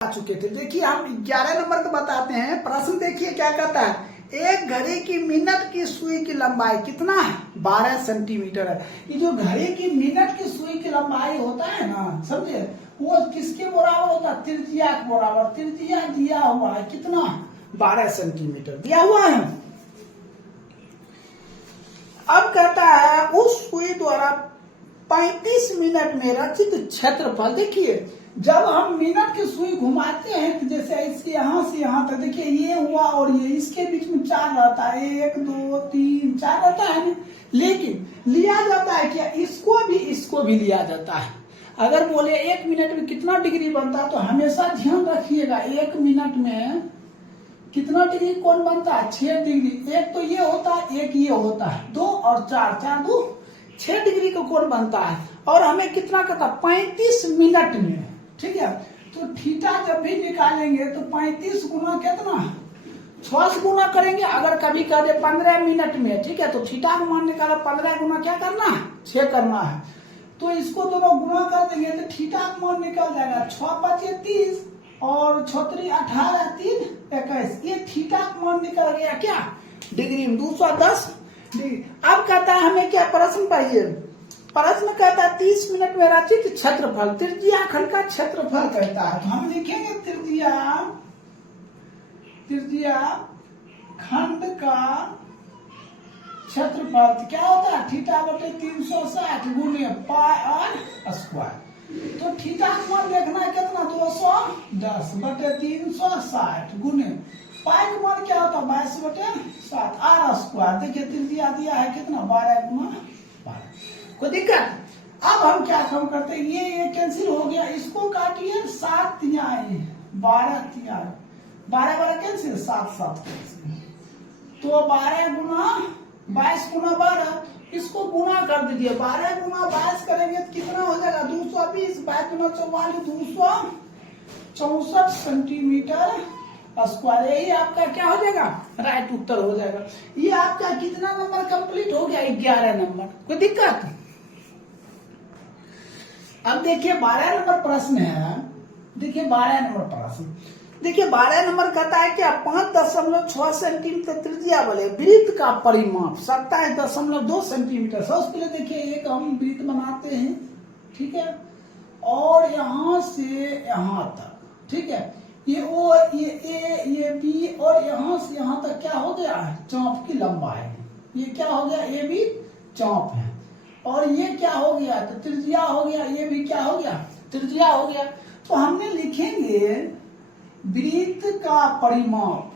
आ चुके थे। देखिए हम 11 नंबर को बताते हैं। प्रश्न देखिए क्या कहता है, एक घड़ी की मिनट की सुई की लंबाई कितना है, 12 सेंटीमीटर है। ये जो घड़ी की मिनट की सुई की लंबाई होता है ना, समझे, वो किसके बराबर होता है, त्रिज्या के बराबर। त्रिज्या दिया हुआ है कितना, 12 सेंटीमीटर दिया हुआ है। अब कहता है उस सुई द्वारा 35 मिनट में रचित क्षेत्रफल। देखिए जब हम मिनट की सुई घुमाते हैं तो जैसे इसके यहां से यहां तक, देखिए ये हुआ और ये, इसके बीच में 4 रहता है, 1 2 3 4 रहता है। लेकिन लिया जाता है क्या, इसको भी लिया जाता है। अगर बोले 1 मिनट में कितना डिग्री बनता है, तो हमेशा ध्यान रखिएगा 1 मिनट में कितना डिग्री कोण बनता है, 6 डिग्री। एक तो ये होता है, एक ये होता है, 2 और 4, 4 2 6 डिग्री का कोण बनता है। और हमें कितना कहता, 35 मिनट में, ठीक है। तो थीटा जब भी निकालेंगे तो 35 गुना कितना, 6 से गुना करेंगे। अगर कभी कह दे 15 मिनट में, ठीक है, तो थीटा का मान निकाला, 15 गुना क्या करना है, 6 करना है। तो इसको दोनों गुना कर देंगे तो थीटा का मान निकल जाएगा, 6 5 30 और 6 3 18 3 21। ये थीटा का मान निकल गया क्या, डिग्री में 210 डिग्री। अब कहता है हमें क्या, प्रश्न पढ़िए। प्रश्न कहता है 30 मिनट में रचित क्षेत्रफल, त्रिज्या खंड का क्षेत्रफल कहता है। तो हम लिखेंगे त्रिज्या खंड का क्षेत्रफल क्या होता है, थीटा बटे 360 गुने पाई और स्क्वायर। तो थीटा का मान देखना है कितना, 210 बटे 360 गुने पाई का मान क्या होता है, 22 बटे 7 आर स्क्वायर। देखिए त्रिज्या दिया है कितना, 12 गुना 12। कोई दिक्कत। अब हम क्या काम करते हैं, ये कैंसिल हो गया, इसको काटिए, 7 तिहाई 12 तिहाई 12 12 कैंसिल, 7 7 कैंसिल। तो 12 गुना 22 गुना 12, इसको गुना कर दीजिए। 12 गुना 22 करेंगे तो कितना हो जाएगा, 220। 22 गुना 44, 264 सेंटीमीटर स्क्वायर। यही आपका क्या हो जाएगा, राइट उत्तर हो जाएगा। ये आपका कितना नंबर कंप्लीट हो गया, 11 नंबर। कोई दिक्कत। अब देखिए 12 नंबर प्रश्न है। देखिए 12 नंबर प्रश्न, देखिए 12 नंबर कहता है क्या, 5.6 सेंटीमीटर त्रिज्या वाले वृत्त का परिमाप 27.2 सेंटीमीटर। सबसे पहले देखिए एक हम वृत्त बनाते हैं, ठीक है, और यहां से यहां तक, ठीक है, ये ओ, ये ए, ये बी, और यहां से यहां तक क्या हो गया है, चाप की लंबाई। ये क्या हो गया, ये भी चाप है। और ये क्या हो गया, तो त्रिज्या हो गया। ये भी क्या हो गया, त्रिज्या हो गया। तो हमने लिखेंगे वृत्त का परिमाप।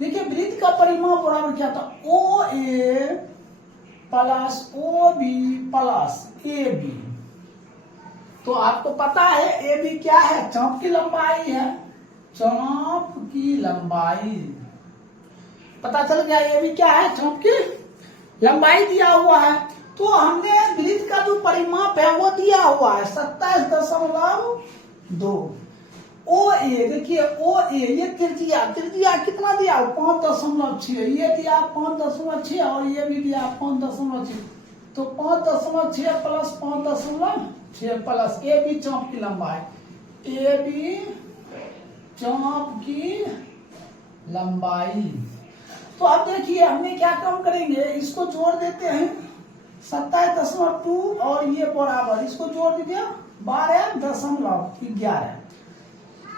देखिए वृत्त का परिमाप बराबर क्या था, O A plus O B plus A B. तो आपको पता है ए बी क्या है, चाप की लंबाई है, चाप की लंबाई पता चल गया। ए बी क्या है, चाप की लंबाई दिया हुआ है। तो हमने वृत्त का जो परिमाप है वो दिया हुआ है 27.2। ओ ए, देखिए ओ ए, ये त्रिज्या कितना दिया, 5.6। ये दिया 5.6 और ये भी दिया 5.6। तो 5.6 प्लस 5.6 प्लस ए बी चाप की लंबाई, ए बी चाप की लंबाई। तो अब देखिए हमने क्या काम करेंगे, इसको जोड़ देते हैं 27.2 और ये बराबर, इसको जोड़ दीजिए 12.11।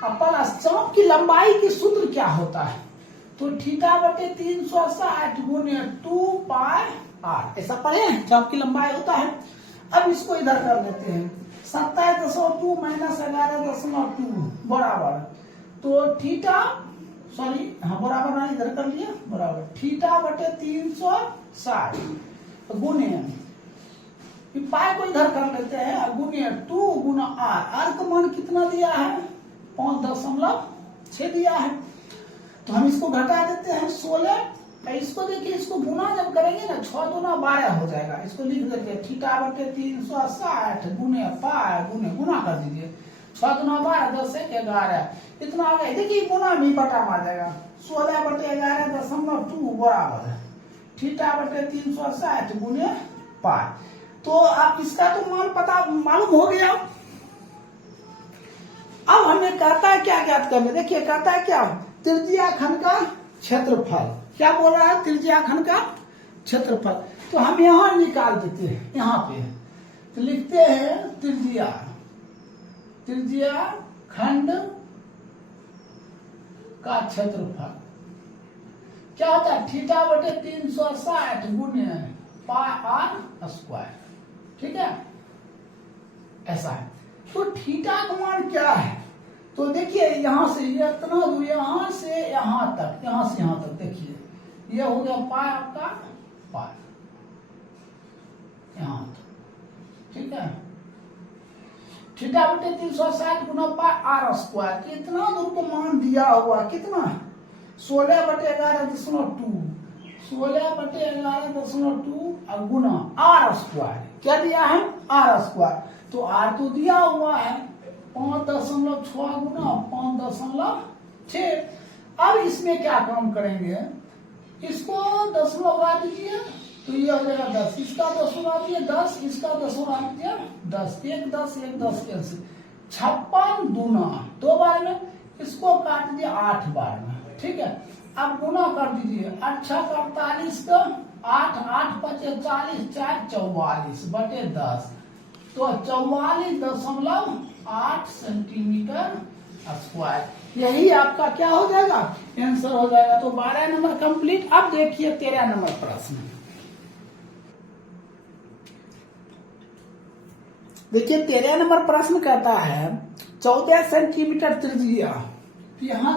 अब प्लस चाप की लंबाई की सूत्र क्या होता है, तो थीटा बटे 360 गुने 2 पाई आर। ऐसा पढ़े, चाप की लंबाई होता है। अब इसको इधर कर लेते हैं, 27.2 माइनस 11.2 बराबर, तो थीटा, सॉरी हाँ बराबर ना, इधर कर लिया बराबर, थीटा बटे 360 गुने, पाई को इधर कर लेते हैं, गुने 2 गुना आर। आर का मान कितना दिया है, 5.6 दिया है। तो हम इसको घटा देते हैं 16। इसको देखिए, इसको गुना जब करेंगे ना, 6 दूना 12 हो जाएगा। इसको लिख देते हैं थीटा बटे 360 गुने पाई गुने, गुना कर दीजिए, 6 दूना 12, 10 1 11, इतना आ गया। देखिए गुना भी बटा मार जाएगा, 16 बटे 11.2 बराबर है थीटा बटे 360 गुने पाई। तो आप इसका तो मान पता मालूम हो गया। ये कहता है क्या ज्ञात करने, देखिए कहता है क्या, त्रिज्या खंड का क्षेत्रफल। क्या बोल रहा है, त्रिज्या खंड का क्षेत्रफल। तो हम यहां निकाल देते हैं, यहां पे तो लिखते हैं त्रिज्या खंड का क्षेत्रफल क्या होता है, थीटा बटे 360 गुणे पाई आर स्क्वायर। ठीक है, ऐसा है। तो थीटा का मान क्या है, तो देखिए यहां से ये इतना दूर, यहां से यहां तक, यहां से यहां तक, देखिए ये हो गया पाई आपका पाई यहां तक। ठीक है, थीटा बटे 360 गुना पाई आर स्क्वायर। तो इतना दूर को मान दिया हुआ कितना, 16 बटे 11.2, 16 बटे 11.2 और गुना आर स्क्वायर। क्या दिया है, आर स्क्वायर। तो आर तो दिया हुआ है 5.6 गुना 5.6। अब इसमें क्या काम करेंगे, इसको 10 लगा दीजिए तो ये हो जाएगा 10, इसका 10 लगा दिए 10, इसका 10 लगा दिए 10, 1 10 1 10 कैसे 56 दूना 2 बार में, इसको काट दिया 8 बार में। ठीक है, अब गुना कर दीजिए, 8 48 का 8 8 5 40 4 44 बटे 10, तो 44.8 सेंटीमीटर स्क्वायर। यही आपका क्या हो जाएगा, आंसर हो जाएगा। तो 12 नंबर कंप्लीट। अब देखिए 13 नंबर प्रश्न। देखिए 13 नंबर प्रश्न कहता है 14 सेंटीमीटर त्रिज्या, यहां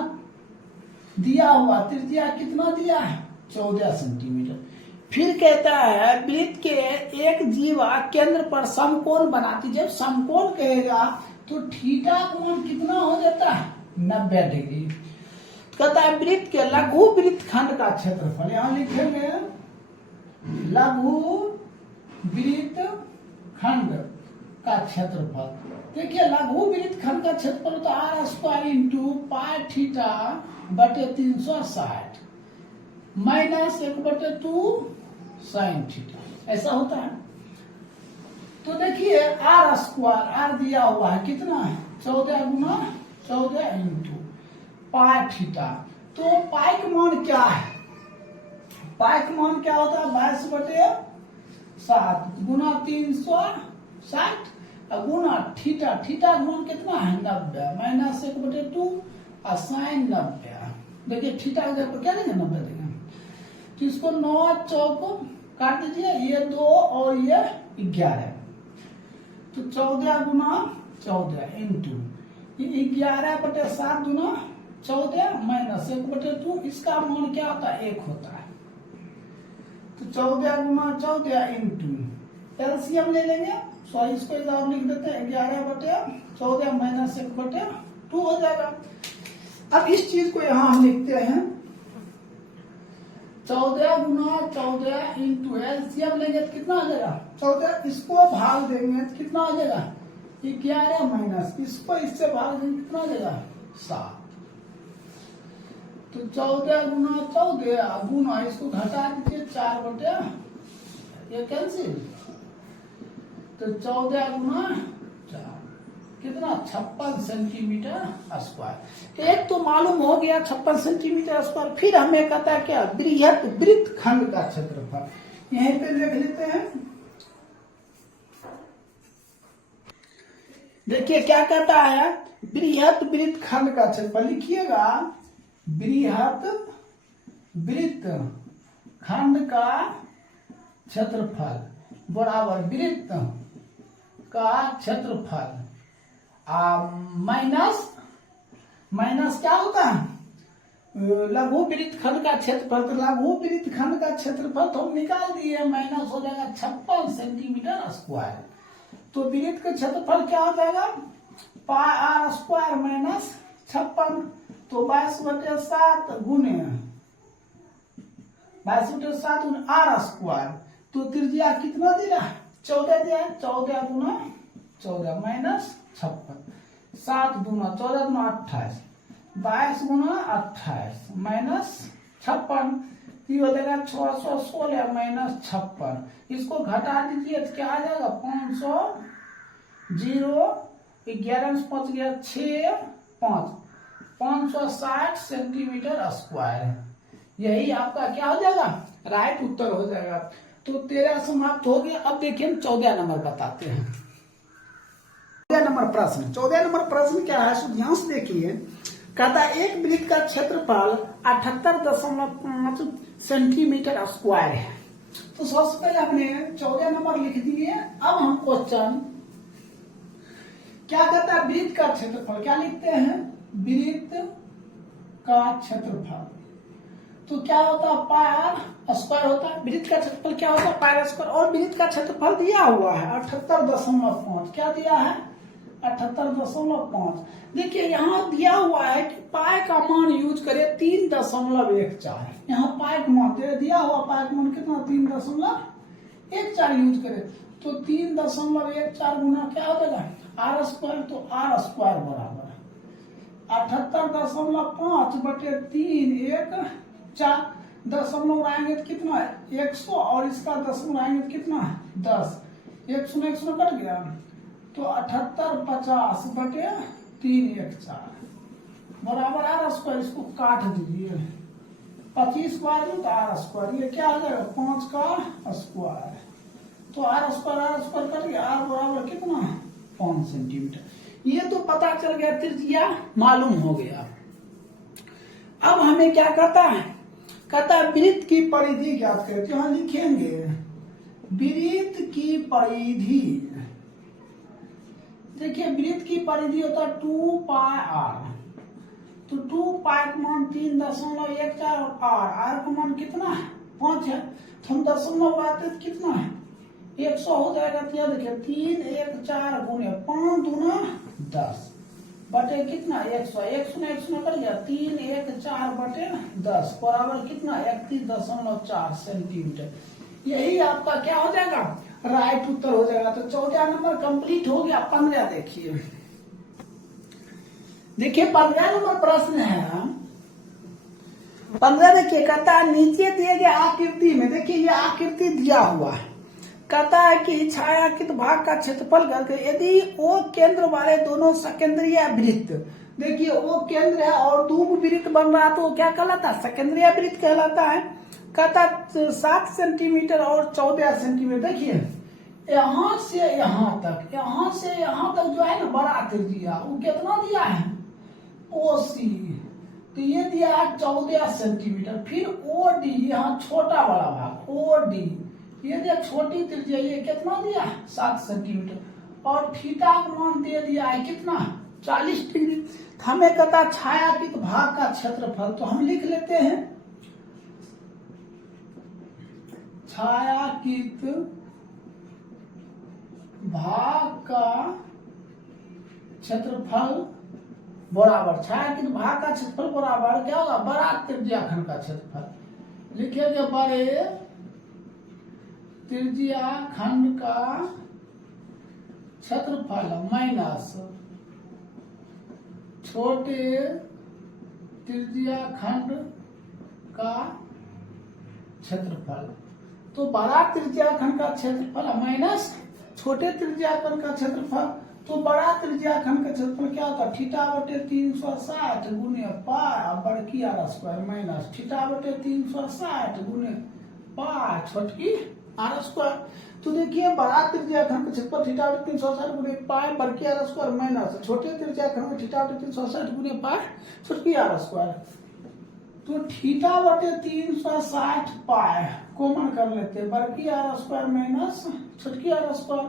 दिया हुआ त्रिज्या कितना दिया है, 14 सेंटीमीटर। फिर कहता है वृत्त के एक जीवा केंद्र पर समकोण बनाती। जब समकोण कहेगा तो थीटा कोण कितना हो जाता है, 90 डिग्री। कहता है वृत्त के लघु वृत्त खंड का क्षेत्रफल, यहां लिखेंगे लघु वृत्त खंड का क्षेत्रफल। देखिए लघु वृत्त खंड का क्षेत्रफल तो R square into pi theta बटे 360 माइनस 1/2 साइन थीटा, ऐसा होता है। तो देखिए आर स्क्वायर, आर दिया हुआ है कितना है, 14 गुना 14 इंटू पाई थीटा। तो पाई का मान क्या है, पाई का मान क्या होता है, 22/7 गुना 360 गुना थीटा, थीटा का मान कितना है 90 माइनस 1/2 और साइन 90। देखिए थीटा की जगह पर क्या लेंगे 90 देंगे, तो इसको 9 चौक काट दीजिए, ये 2 और ये 11, तो 14 गुना 14 इंटू 11/7 गुना 14 माइनस 1/2, इसका मान क्या होता है 1 होता है। तो 14 गुना 14 इंटू एलसीएम ले लेंगे, सॉरी इसको इधर लिख देते हैं 11/14 माइनस 1/2 हो जाएगा। अब इस चीज को यहां हम लिखते हैं 14 गुना 14 इंटू एलसीएम लेंगे तो कितना आ जाएगा 14, इसको भाग देंगे तो कितना आ जाएगा 11 माइनस इसको इससे भाग देंगे कितना आ जाएगा 7। तो 14 गुना 14 गुना इसको घटा दीजिए 4 बटे, ये कैंसिल, तो 14 गुना 4 कितना 56 सेंटीमीटर स्क्वायर। एक तो मालूम हो गया 56 सेंटीमीटर स्क्वायर। फिर हमें कहता है क्या, बृहत वृत्त खंड का क्षेत्रफल, यहीं पे लिख लेते हैं। देखिए क्या कहता है, बृहत वृत्त खंड का क्षेत्रफल, लिखिएगा बृहत वृत्त खंड का क्षेत्रफल बराबर वृत्त का क्षेत्रफल माइनस, माइनस क्या होता है लघु वृत्त खंड का क्षेत्रफल। तो लघु वृत्त खंड का क्षेत्रफल तो हम निकाल दिए, माइनस हो जाएगा 56 सेंटीमीटर स्क्वायर। तो वृत्त का क्षेत्रफल क्या हो जाएगा पाई आर स्क्वायर माइनस 56, तो 22/7 गुने 22/7 गुने आर स्क्वायर। तो त्रिज्या कितना दिया 14 दिया, 14 गुना 14 माइनस 56, 7 गुना 14 गुना 28, 22 गुना 28 माइनस 56, हो जाएगा 616 माइनस 56, इसको घटा दीजिए तो क्या आ जाएगा 500, 0 11 से 5 गया 6 560 सेंटीमीटर स्क्वायर है। यही आपका क्या हो जाएगा, राइट उत्तर हो जाएगा। तो 13 समाप्त हो गया। अब देखिए हम 14 नंबर बताते हैं। 14 नंबर प्रश्न, 14 नंबर प्रश्न क्या है, ध्यान से देखिए। कहता है एक वृत्त का क्षेत्रफल 78.5 सेंटीमीटर स्क्वायर है। तो सबसे पहले हमने 14 नंबर लिख दिए। अब हम क्वेश्चन क्या कहता है, वृत्त का क्षेत्रफल क्या लिखते हैं, वृत्त का क्षेत्रफल। तो क्या होता है, पायर स्क्वायर होता है। वृत्त का क्षेत्रफल क्या होता है, पायर स्क्वायर। और वृत्त का क्षेत्रफल दिया हुआ है 78.5। क्या दिया है, 78.5। देखिए यहाँ दिया हुआ है कि पाई का मान यूज करे 3.14। यहाँ पाई का मान दिया हुआ, पाई का मान कितना, 3.14 यूज करे। तो 3.14 गुना क्या हो जाएगा, आर स्क्वायर। तो आर स्क्वायर बराबर 78.5 बटे 3, 1 4 दशमलव आएंगे तो कितना है, 100। और इसका दशमलव आएंगे तो कितना है, 10। 100 कट गया। तो 78 50 बटे 3 1 4 बराबर आर स्क्वायर। इसको काट दीजिए, 25 स्क्वायर तो आर स्क्वायर, ये क्या आ जाएगा, 5 का स्क्वायर। तो आर स्क्वायर कट गया। आर बराबर कितना, 5 सेंटीमीटर। ये तो पता चल गया, त्रिज्या मालूम हो गया। अब हमें क्या कहता है, कहता है वृत्त की परिधि ज्ञात करें। तो यहां लिखेंगे वृत्त की परिधि। देखिए वृत्त की परिधि होता है 2 पाई आर। तो 2 पाई का मान 3.14 और आर का मान कितना है, 5 है। तो हम दशमलव बात कितना है, 100 हो जाएगा। तो देखिए 3 1 4 गुने 5 दूना 10 बटे कितना, 100। 100 कर गया, 3 1 4 बटे 10 बराबर कितना, 31.4 सेंटीमीटर। यही आपका क्या हो जाएगा, राइट उत्तर हो जाएगा। तो 14 नंबर कंप्लीट हो गया। 15 देखिए, देखिए 15 नंबर प्रश्न है। 15 देखिए, कहता है नीचे दिए गए आकृति में, देखिए ये आकृति दिया हुआ है। कहता है कि छायांकित भाग का क्षेत्रफल करके यदि वो केंद्र वाले दोनों सकेंद्रीय वृत्त, देखिए वो केंद्र है और दो वृत्त बन रहा, तो क्या कहलाता है, सकेंद्रीय वृत्त कहलाता है। कहता 7 सेंटीमीटर और 14 सेंटीमीटर। देखिए यहां से यहां तक, यहां से यहां तक जो है ना बड़ा त्रिज्या, वो कितना दिया है, ओसी। तो ये दिया है 14 सेंटीमीटर। फिर ओडी, यहाँ छोटा बड़ा भाग ओडी, ये दिया छोटी त्रिज्या, ये कितना दिया है, 7 सेंटीमीटर। और थीटा का मान दे दिया है कितना, 40 डिग्री। हमें कहता छायांकित भाग का क्षेत्रफल। तो हम लिख लेते हैं छायांकित भाग का क्षेत्रफल बराबर, छायांकित भाग का क्षेत्रफल बराबर क्या होगा, बड़ा त्रिज्या खंड का क्षेत्रफल। लिखेंगे बड़े त्रिज्या खंड का क्षेत्रफल माइनस छोटे त्रिज्या खंड का क्षेत्रफल। तो बड़ा त्रिज्या खंड का क्षेत्रफल माइनस छोटे त्रिज्या खंड का क्षेत्रफल। तो बड़ा त्रिज्या खंड का क्षेत्रफल क्या होता है, थीटा बटे 360 गुने पाई बड़की आर स्क्वायर माइनस थीटा बटे 360 गुने पाई छोटकी आर स्क्वायर। तो देखिए बड़ा त्रिज्या खंड का क्षेत्रफल थीटा बटे 360 गुने पाई बड़की आर स्क्वायर माइनस छोटे त्रिज्या खंड में थीटा बटे 360 गुने पाई छोटकी आर स्क्वायर। तो थीटा बटे 360 पाई कॉमन कर लेते हैं, बड़की आर स्क्वायर माइनस छोटकी आर स्क्वायर।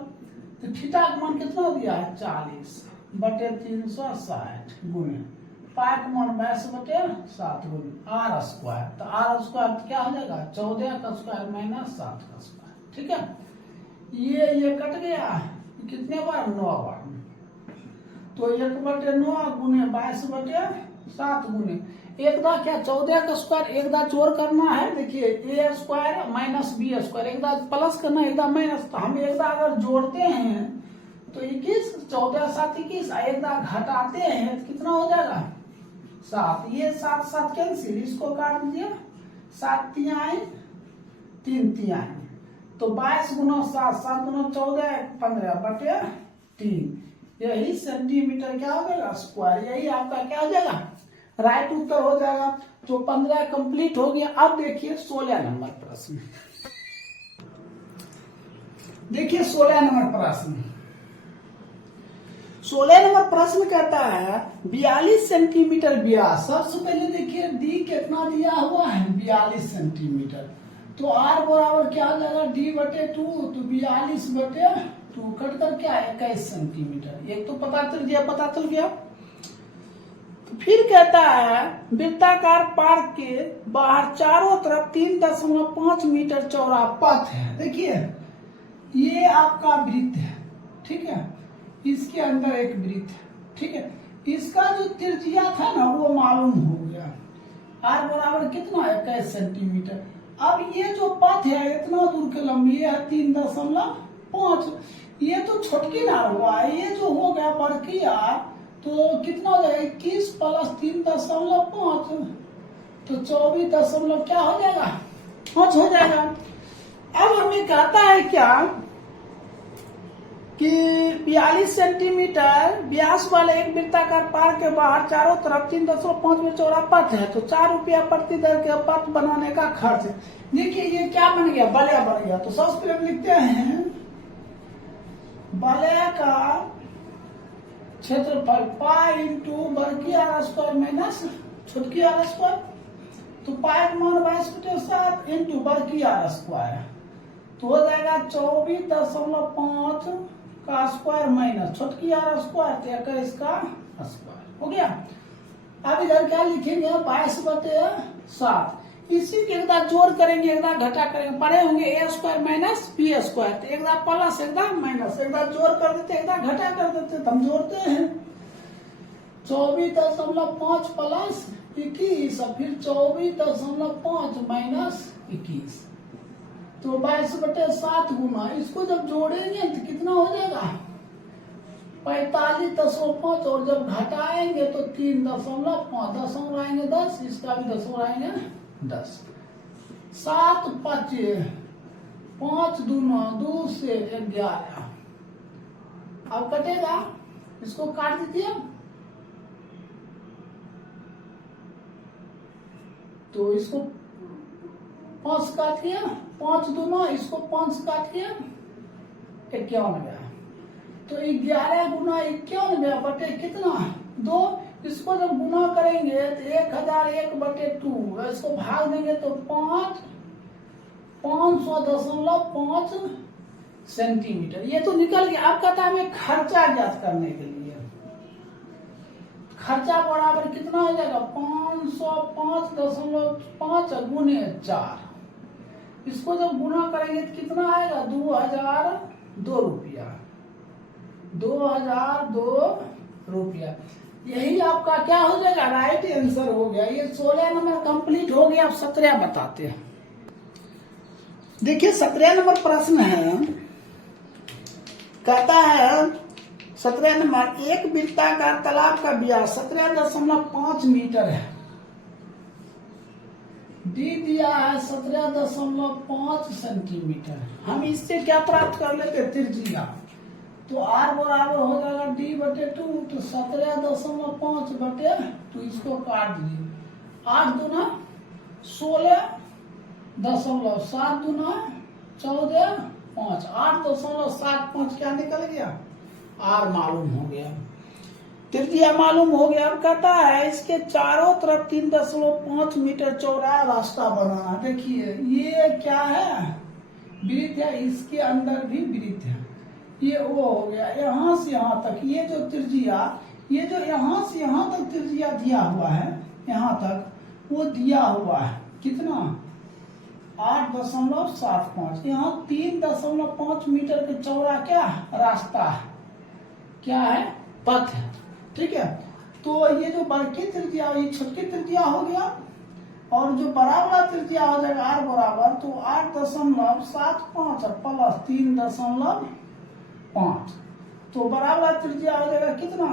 तो थीटा का मान कितना दिया है, 40 बटे 360 गुने पाई का मान 22 बटे 7 गुने आर स्क्वायर। तो आर स्क्वायर क्या हो जाएगा, 14 का स्क्वायर माइनस 7 का स्क्वायर। ठीक है, ये कट गया कितने बार, 9 बार। तो 1 बटे 9 गुने 22 बटे 7 गुने एक दा क्या 14 का स्क्वायर, एक दा जोड़ करना है। देखिए ए स्क्वायर माइनस बी स्क्वायर, एक दा प्लस करना है, एक दा माइनस। तो हम एक दा अगर जोड़ते हैं तो 21, 14 7 21, एक दा घटाते हैं तो कितना हो जाएगा, 7। ये 7 7 कैंसिल, इसको काट दिया, 7 तिहाई 3 तिहाई। तो 22 गुना 7, 7 गुना 14 15 बटे 3। यही सेंटीमीटर क्या हो जाएगा स्क्वायर, यही आपका क्या हो जाएगा राइट उत्तर हो जाएगा। तो 15 कंप्लीट हो गया। अब देखिए 16 नंबर प्रश्न। देखिए 16 नंबर प्रश्न। 16 नंबर प्रश्न कहता है 42 सेंटीमीटर व्यास। सबसे पहले देखिए डी कितना दिया हुआ है 42 सेंटीमीटर। तो आर बराबर क्या हो जाएगा डी बटे 2, तो 42 बटे 2 कट कर क्या 21 सेंटीमीटर। एक तो पता चल गया। तो फिर कहता है वृत्ताकार पार्क के बाहर चारों तरफ 3.5 मीटर चौड़ा पथ है। देखिए ये आपका वृत्त है, ठीक है, इसके अंदर एक वृत्त है, ठीक है। इसका जो त्रिज्या था ना वो मालूम हो गया, आर बराबर कितना 21 सेंटीमीटर। अब ये जो पथ है इतना दूर की लंबी है 3.5, ये तो छोटकी ना हुआ है, ये जो हो गया बड़की आर तो कितना हो जाएगा 21 प्लस 3.5 तो 24 क्या हो जाएगा 5 हो जाएगा। अब हमें कहता है क्या कि 42 सेंटीमीटर व्यास वाले एक वृत्ताकार पार्क के बाहर चारों तरफ 3.5 में चौड़ा पथ है, तो 4 रुपया प्रति दर के पथ बनाने का खर्च है। देखिए ये क्या बन गया वलय बन गया। तो सबसे पहले लिखते हैं वलय का क्षेत्रफल पाई इंटू वर्गीय आर स्क्वायर माइनस छोटकी आर स्क्वायर। तो पाई का मान 22/7 इंटू वर्गीय आर स्क्वायर तो हो जाएगा 24.5 का स्क्वायर माइनस छोटकी आर स्क्वायर 21 का स्क्वायर हो गया। अब इधर क्या लिखेंगे 22/7। इसी के एक बार जोड़ करेंगे एक बार घटा करेंगे, पढ़े होंगे ए स्क्वायर माइनस बी स्क्वायर। तो एक बार प्लस एक बार माइनस, एक बार जोड़ कर देते एक बार घटा कर देते। तो हम जोड़ते हैं 24.5 प्लस 21 और फिर 24.5 माइनस 21 तो 22/7 गुना। इसको जब जोड़ेंगे तो कितना हो जाएगा 45.5 और जब घटाएंगे तो 3.5 दशमलव आएंगे 10, इसका भी दशमलव आएंगे 10। 7 5 5 दूना 2 से 11। अब कटेगा, इसको काट दीजिए। तो इसको 5 काट दिया, 5 दूना इसको 5 काट दिया 91। तो 11 गुना 91 बटे कितना 2। इसको जब गुना करेंगे तो 1001/2, इसको भाग देंगे तो 500.5 सेंटीमीटर। ये तो निकल गया। अब कहता है हमें खर्चा ज्ञात करने के लिए। खर्चा बराबर कितना हो जाएगा 505.5 गुने 4। इसको जब गुना करेंगे तो कितना आएगा 2002 रुपया 2002 रुपया। यही आपका क्या हो जाएगा राइट आंसर हो गया। ये 16 नंबर कंप्लीट हो गया। आप 17 बताते हैं। देखिए 17 नंबर प्रश्न है, कहता है 17 नंबर एक वृत्ताकार तालाब का व्यास 17.5 मीटर है। डी दिया है 17.5 सेंटीमीटर। हम इससे क्या प्राप्त कर लेते त्रिज्या। तो आर बराबर हो जाएगा डी बटे 2, तो 17.5 बटे 2 इसको काट दीजिए। 8 दूना 16 दशमलव 7 दूना 14 5 8.75 क्या निकल गया आर मालूम हो गया, त्रिज्या मालूम हो गया। अब कहता है इसके चारों तरफ 3.5 मीटर चौड़ा रास्ता बनाना। देखिए ये क्या है वृत्त है, इसके अंदर भी वृत्त है। ये वो हो गया यहाँ से यहाँ तक। ये जो त्रिज्या ये जो यहाँ से यहाँ तक त्रिज्या दिया हुआ है यहाँ तक वो दिया हुआ है कितना 8.75। यहाँ 3.5 मीटर के चौड़ा क्या रास्ता है, क्या है पथ है, ठीक है। तो ये जो बड़की त्रिज्या ये छोटकी त्रिज्या हो गया और जो बड़ा बड़ा त्रिज्या हो जाएगा आर बराबर तो 8.75 प्लस 3.5 तो बराबर त्रिज्या हो जाएगा कितना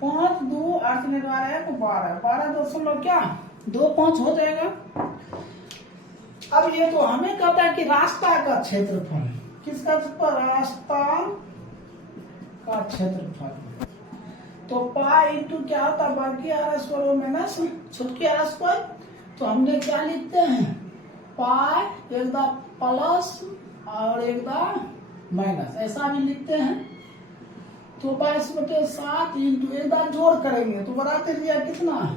5 2 8 12 12 क्या 25 हो जाएगा। अब ये तो हमें कहता है कि रास्ता का क्षेत्रफल किसका रास्ता का क्षेत्रफल। तो पाई इंटू क्या होता है, बाकी आर स्क्वायर माइनस छुटकी आर स्क्वायर। तो हमने क्या लिखते हैं, पाई एक दा प्लस और एक दा माइनस, ऐसा भी लिखते हैं। तो 22/7 इंटू एक बार जोड़ करेंगे तो बड़ा त्रिज्या कितना है,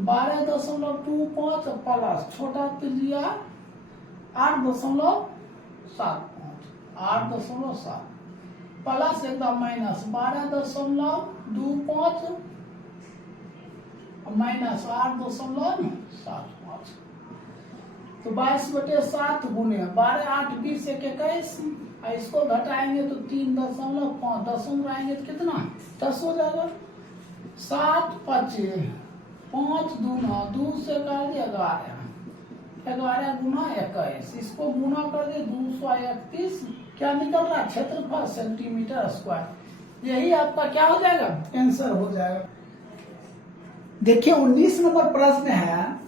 12.25 प्लस छोटा त्रिज्या 8.75 8.7 प्लस एकदम माइनस 12.25 माइनस 8.75। तो 22/7 गुने 12 8 20 1 21, इसको घटाएंगे तो 3.5 10 आएंगे तो कितना 10 हो जाएगा। 7 5 5 दूना 2 से कर दिया 11 गुना 21, इसको गुना कर दिए 231, क्या निकल रहा है क्षेत्रफल सेंटीमीटर स्क्वायर। यही आपका क्या हो जाएगा, आंसर हो जाएगा। देखिए 19 नंबर प्रश्न है।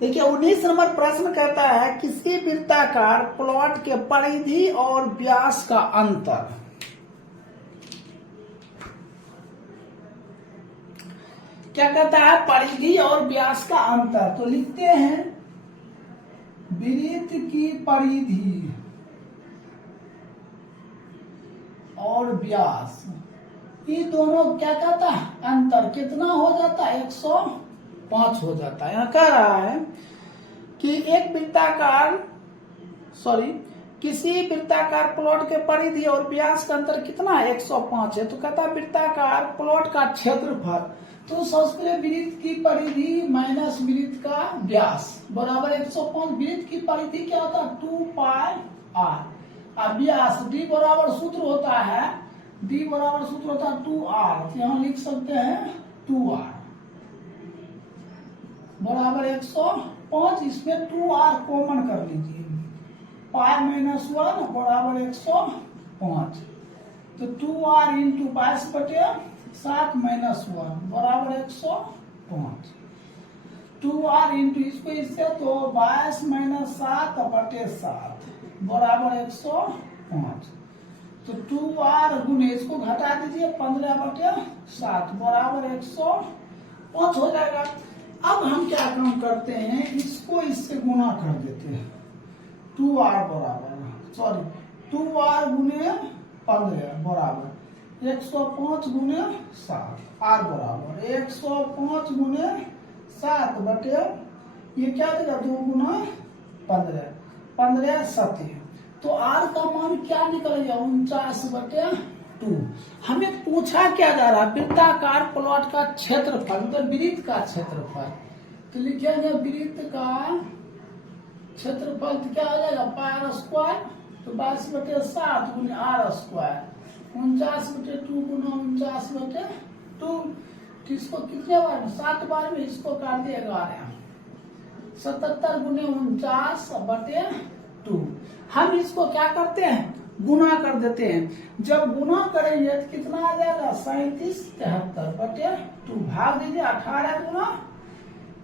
देखिए 19 नंबर प्रश्न कहता है किसी वृत्ताकार प्लॉट के परिधि और व्यास का अंतर। क्या कहता है, परिधि और व्यास का अंतर। तो लिखते हैं वृत्त की परिधि और व्यास, ये दोनों क्या कहता है, अंतर कितना हो जाता है 105 हो जाता है। यहाँ कह रहा है कि एक वृत्ताकार किसी वृत्ताकार प्लॉट के परिधि और व्यास का अंतर कितना है 105 है। तो कहता है वृत्ताकार प्लॉट का क्षेत्रफल, तो सबसे पहले वृत्त की परिधि माइनस वृत्त का व्यास बराबर 105। वृत्त की परिधि क्या होता है 2 पाई आर, और व्यास डी बराबर सूत्र होता है 2r, यहाँ लिख सकते हैं 2r बराबर 105। इसमें 2r कॉमन कर लीजिए, पाई माइनस 1 बराबर 105। तो 2r इंटू 22/7 माइनस 1 बराबर 105। 2r इंटू इसको इससे तो 22 माइनस 7/7 बराबर 105। तो 2r गुने इसको घटा दीजिए 15/7 बराबर 105 हो जाएगा। अब हम क्या काम करते हैं, इसको इससे गुना कर देते हैं। 2r गुने 15 बराबर 105 गुने 7, r बराबर 105 गुने 7 बटे ये क्या देगा 2 गुना 15 15 7। तो r का मान क्या निकलेगा 49/2। हमें पूछा क्या जा रहा है, वृत्ताकार प्लॉट का क्षेत्रफल, मतलब वृत्त का क्षेत्रफल। तो लिखेंगे वृत्त का क्षेत्रफल तो क्या हो जाएगा पाई आर स्क्वायर, तो 22/7 गुने r स्क्वायर 49/2 गुना 49/2। इसको कितने बार में 7 बार में इसको काट दिया 11 77 गुने 49/2। हम इसको क्या करते हैं गुना कर देते हैं। जब गुना करेंगे तो कितना आ जाएगा 3773/2। भाग दीजिए 18 गुना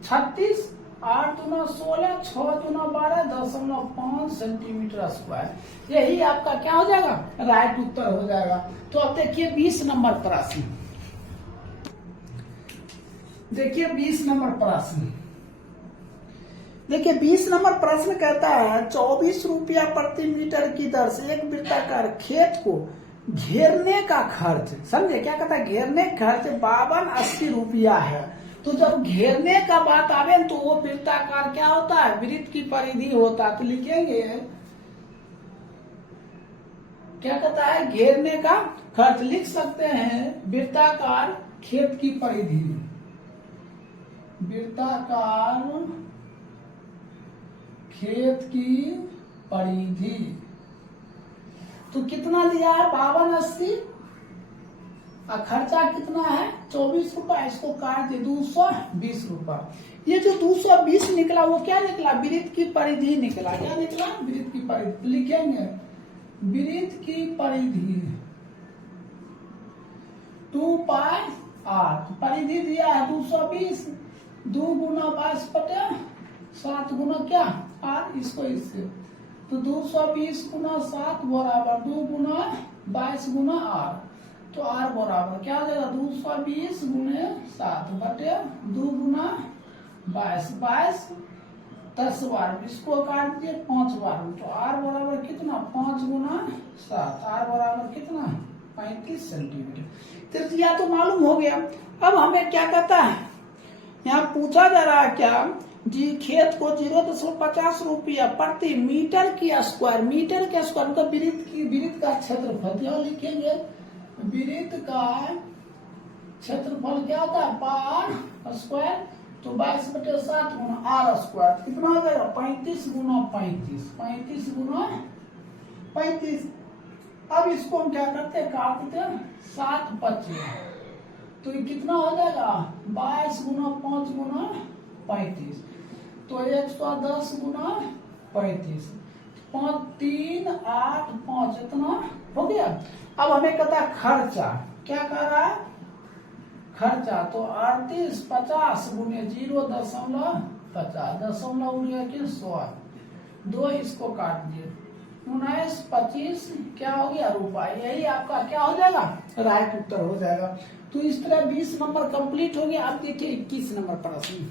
36 8 गुना 16 6 गुना 12.5 सेंटीमीटर स्क्वायर। यही आपका क्या हो जाएगा राइट उत्तर हो जाएगा। तो अब देखिए 20 नंबर प्रश्न। देखिए 20 नंबर प्रश्न। देखिए 20 नंबर प्रश्न कहता है 24 रुपया प्रति मीटर की दर से एक वृत्ताकार खेत को घेरने का खर्च, समझे क्या कहता है, घेरने का खर्च 5280 रुपया है। तो जब घेरने का बात आवे तो वो वृत्ताकार क्या होता है वृत्त की परिधि होता है। तो लिखेंगे क्या कहता है घेरने का खर्च, लिख सकते हैं वृत्ताकार खेत की परिधि, वृत्ताकार खेत की परिधि। तो कितना दिया है 5280 और खर्चा कितना है 24 रुपया, इसको काट दिए 220 रुपया। ये जो 220 निकला वो क्या निकला वृत्त की परिधि निकला। क्या निकला वृत्त की परिधि। लिखेंगे वृत्त की परिधि 2 पाई आर, परिधि दिया है 220, 2 गुना 22/7 गुना क्या आर, इसको इससे तो 220 गुना 7 बराबर 2 गुना 22 गुना आर। तो आर बराबर क्या हो जाएगा 220 गुने 7 बटे 2 गुना 22, 22 10 बार, इसको काट दिए 5 बार। तो आर बराबर कितना 5 गुना 7, आर बराबर कितना 35 सेंटीमीटर। त्रिज्या तो मालूम हो गया। अब हमें क्या कहता है, यहाँ पूछा जा रहा है क्या जी, खेत को 0.50 रुपया प्रति मीटर की स्क्वायर, मीटर के स्क्वायर मतलब वृत्त का क्षेत्रफल क्या लिखेंगे, वृत्त का क्षेत्रफल क्या होता है पार स्क्वायर। तो 22/7 गुना आर स्क्वायर कितना हो जाएगा 35 गुना 35, 35 गुना 35। अब इसको हम क्या करते हैं काटते हैं 7 बचे, तो ये कितना हो जाएगा 22 गुना 5 गुना 35, तो 110 गुना 35, 5 3 8 5 इतना हो गया। अब हमें कहता है खर्चा, क्या कर रहा है खर्चा, तो 38 50 गुने 0.50, दशमलव उड़ गया कि 100, 2 इसको काट दिए 19 25 क्या हो गया रुपया। यही आपका क्या हो जाएगा राइट उत्तर हो जाएगा। तो इस तरह 20 नंबर कंप्लीट हो गया। आप देखिए 21 नंबर प्रश्न।